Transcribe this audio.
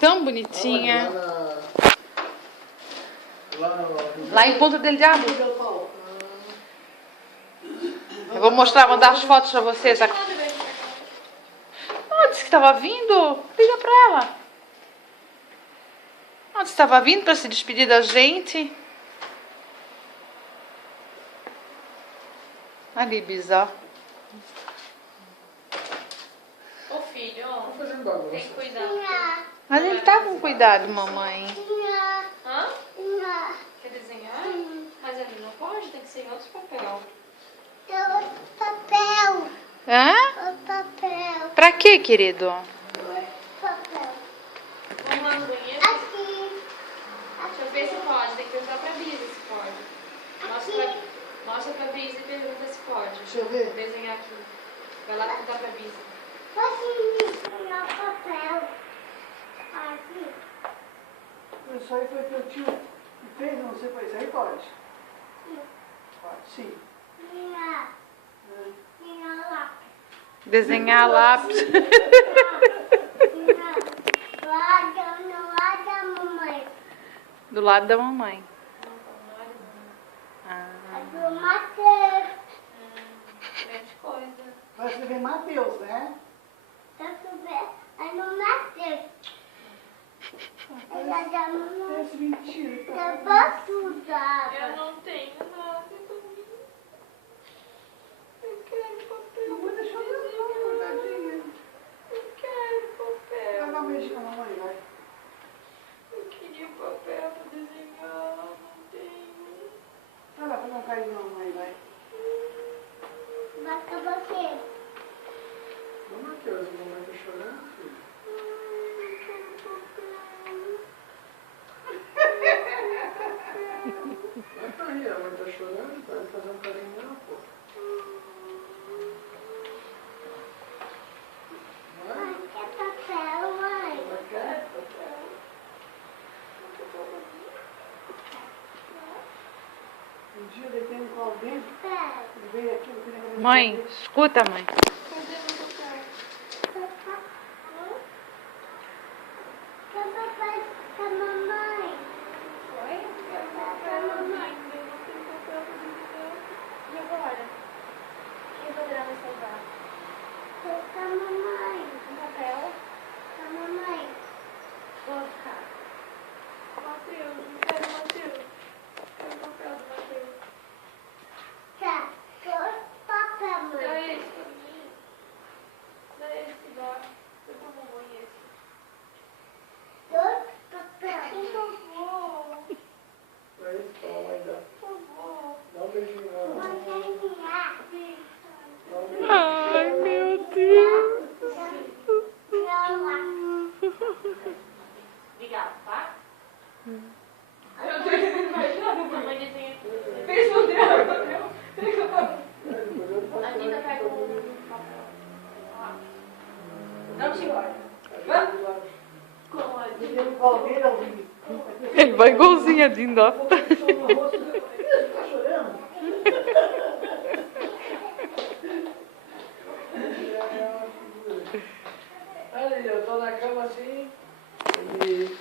Tão bonitinha. Lá Lá em Ponta del Diabo. Eu vou mostrar, mandar as fotos pra vocês. Onde disse que estava vindo? Liga pra ela. Onde estava vindo para se despedir da gente? Ali, Bisa. Ô filho, Tá fazendo bagunça. tem que cuidar. Mas ele tá com cuidado, mamãe. Hã? Quer desenhar? Mas ali não pode, tem que ser em outro papel. Papel. Hã? Papel. Pra quê, querido? Papel. Vamos lá no banheiro? Aqui. Deixa eu ver se pode. Tem que perguntar pra Bisa se pode. Mostra pra Bisa e pergunta se pode. Deixa eu ver. Desenhar aqui. Vai lá perguntar pra Bisa. Posso ensinar papel? Aqui. Isso aí foi teu tio que fez, não sei, isso aí pode? Pode, sim. Minha lápis. Desenhar lápis. No lado da mamãe. Do lado da mamãe. A do Matheus. Grande coisa. Vai escrever Matheus, né? É no Matheus. Ela da mamãe. Parece mentira. Da batuta. Eu não tenho nada comigo. Eu quero papel. Não vou deixar não, tadinha. Eu quero Vai papel. dar um beijinho na mamãe, vai. Eu queria papel pra desenhar. Não tenho. Vai lá, faz um carinho na mamãe, vai. Bota você. Ô, Matheus, a mamãe tá chorando, filho. Vai pra rir, a mãe tá chorando, vai fazer um carinho nela, pô. Vai, Mãe, quer papel, mãe? vai, quer? Um dia eu deitei no colo dele, Papel. ele veio aqui, eu queria ver. Mãe, escuta, mãe. Cadê meu papel? Quer papel da mamãe? Foi? Eu quero papel da mamãe. Eu não tenho papel pra desenhar. E agora? Quem poderá me salvar? Da mamãe. Um papel? Da mamãe. Vou ficar. Matheus, não quero Matheus. Quero o papel do Matheus. Tá. Dois papel, Dá mãe. esse pra mim. Dá esse, dá. Eu tô com mamãe esse. Dois papel. Por favor. Aí, toma, aí, dá. Por favor. Dá um beijinho na mamãe. Mãe, Dá um beijinho. Ai, meu Deus. Obrigada, tá? Eu tô imaginando. Mamãe desenha. Fez o papel. A Nina pega um papel. Não te olha. Como a Deitei no colo dele, ao vivo. Ele vai igualzinho a Dinda. Tá chorando? Olha aí, eu tô na cama assim, e